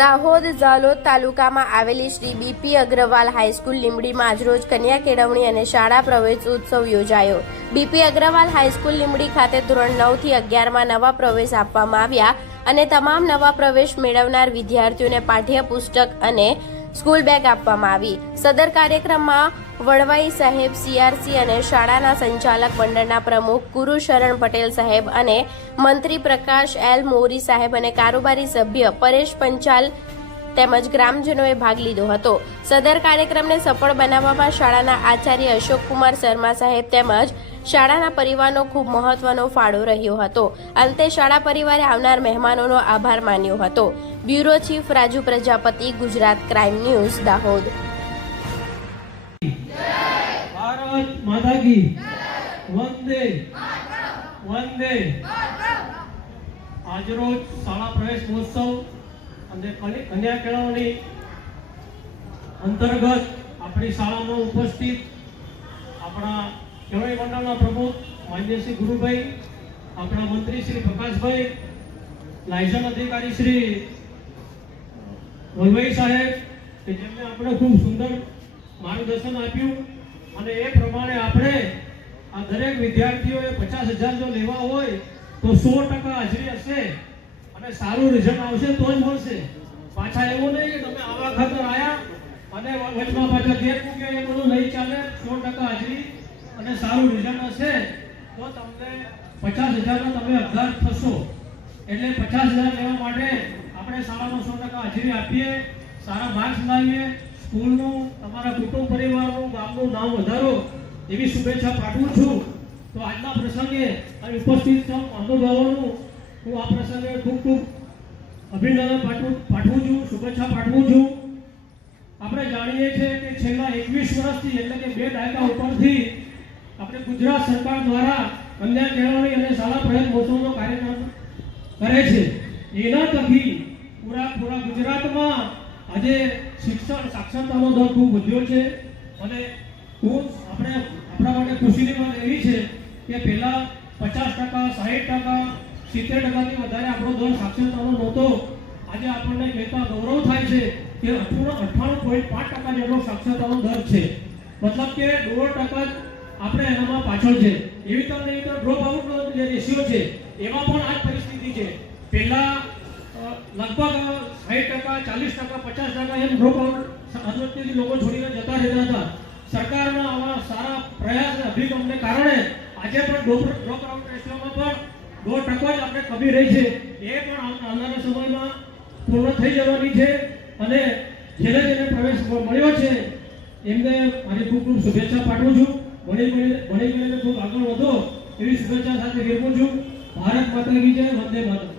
દાહોદ ઝાલોદ તાલુકામાં આવેલી Shri BP Agarwal high school લીંબડીમાં આજરોજ કન્યા કેળવણી અને શાળા પ્રવેશ ઉત્સવ યોજાયો। બીપી અગ્રવાલ હાઈસ્કૂલ લીંબડી ખાતે ધોરણ 9 થી 11માં નવા પ્રવેશ આપવામાં આવ્યા અને તમામ નવા પ્રવેશ મેળવનાર વિદ્યાર્થીઓને પાઠ્યપુસ્તક અને સ્કૂલ બેગ આપવામાં આવી। સદર કાર્યક્રમમાં વડવાઈ સાહેબ સીઆરસી અને શાળાના સંચાલક મંડળના પ્રમુખ ગુરુશરણ પટેલ સાહેબ અને મંત્રી પ્રકાશ એલ મોરી સાહેબ અને કારોબારી સભ્ય પરેશ પંચાલ તેમજ ગ્રામજનોએ ભાગ લીધો હતો। સદર કાર્યક્રમને સફળ બનાવવામાં શાળાના આચાર્ય અશોકકુમાર શર્મા સાહેબ તેમજ શાળાના પરિવારનો ખૂબ મહત્વનો ફાળો રહ્યો હતો। અંતે શાળા પરિવારે આવનાર મહેમાનોનો આભાર માન્યો હતો। Bureau chief Raju Prajapati, Gujarat crime news, Dahod. Bharat माता की वंदे वंदे। आज रोज शाला प्रवेश महोत्सव અને કન્યા કેળવણી અંતર્ગત આપણી શાળામાં ઉપસ્થિત આપણા કેળવણી મંડળના પ્રમુખ માન્ય શ્રી ગુરુભાઈ, આપણા મંત્રી શ્રી પ્રકાશભાઈ, લાયસન્સ અધિકારી શ્રી વલભાઈ સાહેબ કે જેમને આપણે ખૂબ સુંદર માર્ગદર્શન આપ્યું અને એ પ્રમાણે આપણે આ દરેક વિદ્યાર્થીઓએ 50,000 જો લેવા હોય તો 100% હાજરી હશે અને સારું રિઝલ્ટ આવશે તો જ મળશે। પાછા એવું નહીં કે તમે આવા ખાતર આયા અને વચમાં પાછા ગેર મૂક્યા, એ બધું નહીં ચાલે। 100% હાજરી અને સારું રિઝલ્ટ હશે તો તમને 50,000 તમે અરજદાર થશો। એટલે 50,000 લેવા માટે આપણે શાળામાં 100% હાજરી આપીએ, સારા માર્ક્સ લાવીએ, સ્કૂલનું, તમારા કુટુંબ પરિવારનું, ગામનું નામ વધારો એવી શુભેચ્છા પાઠવું છું। તો આજના પ્રસંગે અને ઉપસ્થિત સૌ મહાનુભાવોનું હું આ પ્રસંગે ખૂબ ખૂબ અભિનંદન પાઠવું છું, શુભેચ્છા પાઠવું છું। આપણે જાણીએ છીએ કે છેલ્લા 21 વર્ષથી એટલે કે 2 દાયકા ઉપરથી આપણે ગુજરાત સરકાર દ્વારા કન્યા કેળવણી અને શાળા પ્રવેશ મહોત્સવનો કાર્યક્રમ કરે છે। એના થકી પૂરા ગુજરાતમાં આજે શિક્ષણ સાક્ષરતાનો દર ખૂબ વધ્યો છે અને ખૂબ આપણા માટે ખુશીની વાત એવી છે કે પહેલા 50%, 60%, 70%થી વધારે આપણો દર સાક્ષરતાનો નહોતો। આજે આપણને કહેતા ગૌરવ થાય છે કે 98.5% જેટલો સાક્ષરતાનો દર છે। મતલબ કે 1.5% આપણે એનામાં પાછળ છે। એવી તો નહીં તો ડ્રોપ આઉટનો જે રેશિયો છે એમાં પણ આ જ પરિસ્થિતિ છે। પહેલા લગભગ 60%, 40%, 50% એમ ડ્રોપ આઉટ અનુમતિથી લોકો છોડીને જતા રહેતા હતા। સરકારના આવા સારા પ્રયાસ અને અભિગમને કારણે આજે પણ ડ્રોપ આઉટ રેશિયોમાં પણ 1% જ આપણે કમી રહી છે। એ પણ આવનારા સમયમાં પૂર્ણ થઈ જવાની છે અને જેને પ્રવેશ મળ્યો છે એમને મારી ખૂબ ખૂબ શુભેચ્છા પાઠવું છું। ભણી ગણીને ખૂબ આગળ વધો એવી શુભેચ્છા સાથે વિરમું છું। ભારત માતા કી જય, વંદે માતરમ।